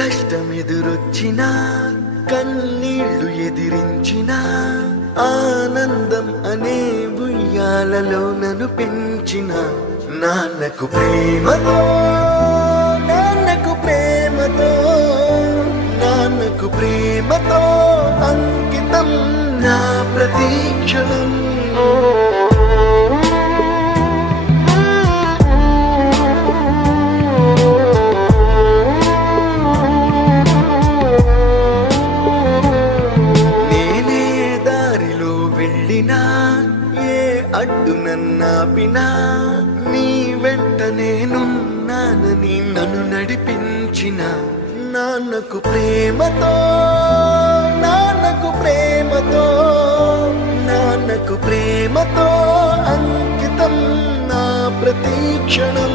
కష్టమెదురొచ్చినా కన్నీళ్లు ఎదిరించిన ఆనందం అనే ఉయ్యాలలో నన్ను పెంచిన నాన్నకు ప్రేమతో నాన్నకు ప్రేమతో నాన్నకు ప్రేమతో అంకితం నా ప్రతీక్షణం. ఏ అడ్డు నన్నాపినా నీ వెంట నేనున్నానని నన్ను నడిపించిన నాన్నకు ప్రేమతో నాన్నకు ప్రేమతో నాన్నకు ప్రేమతో అంకితం నా ప్రతీక్షణం.